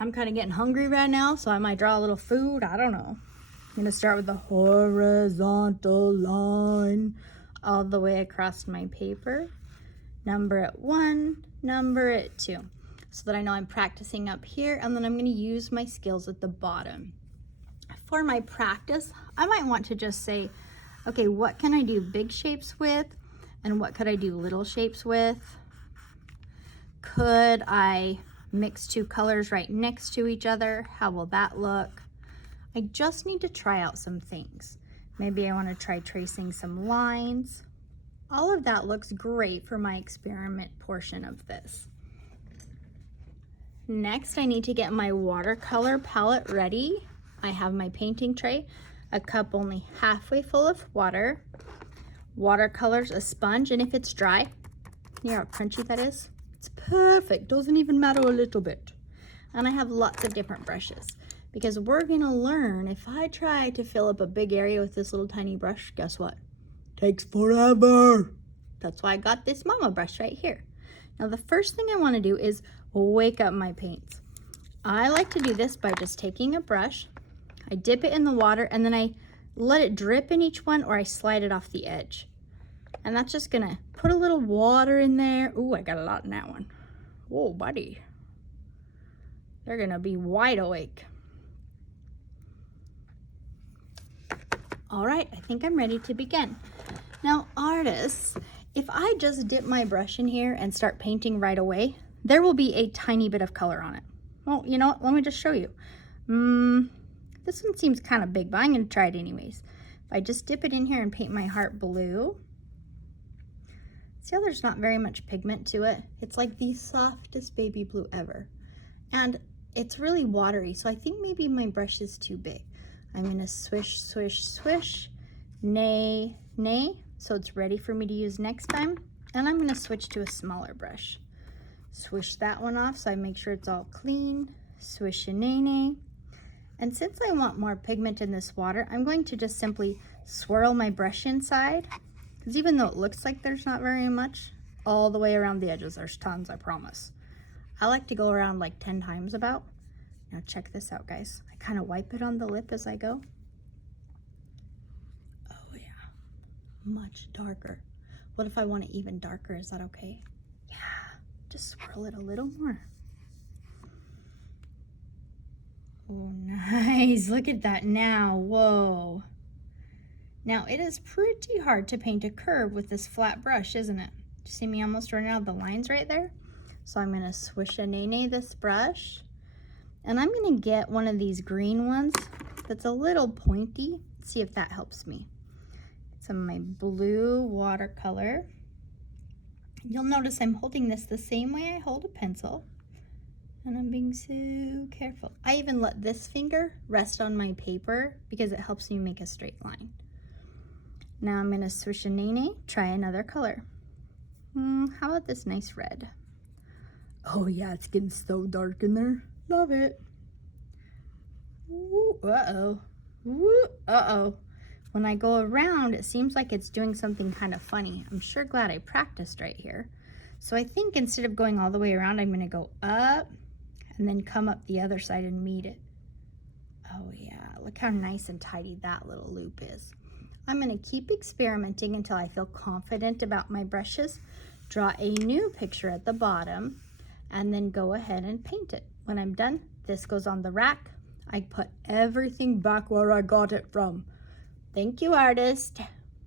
I'm kind of getting hungry right now, so I might draw a little food. I don't know. I'm going to start with the horizontal line all the way across my paper. Number it 1, number it 2. So that I know I'm practicing up here, and then I'm going to use my skills at the bottom. For my practice, I might want to just say, okay, what can I do big shapes with, and what could I do little shapes with? Could I mix two colors right next to each other? How will that look? I just need to try out some things. Maybe I want to try tracing some lines. All of that looks great for my experiment portion of this. Next, I need to get my watercolor palette ready. I have my painting tray, a cup only halfway full of water, watercolors, a sponge, and if it's dry, you know how crunchy that is? It's perfect, doesn't even matter a little bit. And I have lots of different brushes because we're gonna learn if I try to fill up a big area with this little tiny brush, guess what? Takes forever. That's why I got this mama brush right here. Now the first thing I wanna do is wake up my paints. I like to do this by just taking a brush, I dip it in the water, and then I let it drip in each one, or I slide it off the edge. And that's just gonna put a little water in there. Ooh, I got a lot in that one. Whoa, buddy. They're gonna be wide awake. All right, I think I'm ready to begin. Now, artists, if I just dip my brush in here and start painting right away, there will be a tiny bit of color on it. Well, you know what? Let me just show you. This one seems kind of big, but I'm going to try it anyways. If I just dip it in here and paint my heart blue, see how there's not very much pigment to it? It's like the softest baby blue ever. And it's really watery, so I think maybe my brush is too big. I'm going to swish, swish, swish, nay, nay, so it's ready for me to use next time. And I'm going to switch to a smaller brush. Swish that one off so I make sure it's all clean. Swish and nay, nay. And since I want more pigment in this water, I'm going to just simply swirl my brush inside. Because even though it looks like there's not very much, all the way around the edges, there's tons, I promise. I like to go around like 10 times about. Now check this out, guys. I kind of wipe it on the lip as I go. Oh yeah, much darker. What if I want it even darker? Is that okay? Yeah, just swirl it a little more. Oh, nice. Look at that now. Whoa. Now, it is pretty hard to paint a curve with this flat brush, isn't it? You see me almost running out the lines right there? So I'm going to swish a nay this brush. And I'm going to get one of these green ones that's a little pointy. See if that helps me. Some of my blue watercolor. You'll notice I'm holding this the same way I hold a pencil. And I'm being so careful. I even let this finger rest on my paper because it helps me make a straight line. Now I'm going to swish a nay, try another color. How about this nice red? Oh yeah, it's getting so dark in there. Love it. Ooh, uh-oh. Ooh, uh-oh. When I go around, it seems like it's doing something kind of funny. I'm sure glad I practiced right here. So I think instead of going all the way around, I'm going to go up and then come up the other side and meet it. Oh yeah, look how nice and tidy that little loop is. I'm going to keep experimenting until I feel confident about my brushes, draw a new picture at the bottom, and then go ahead and paint it. When I'm done, this goes on the rack. I put everything back where I got it from. Thank you, artist.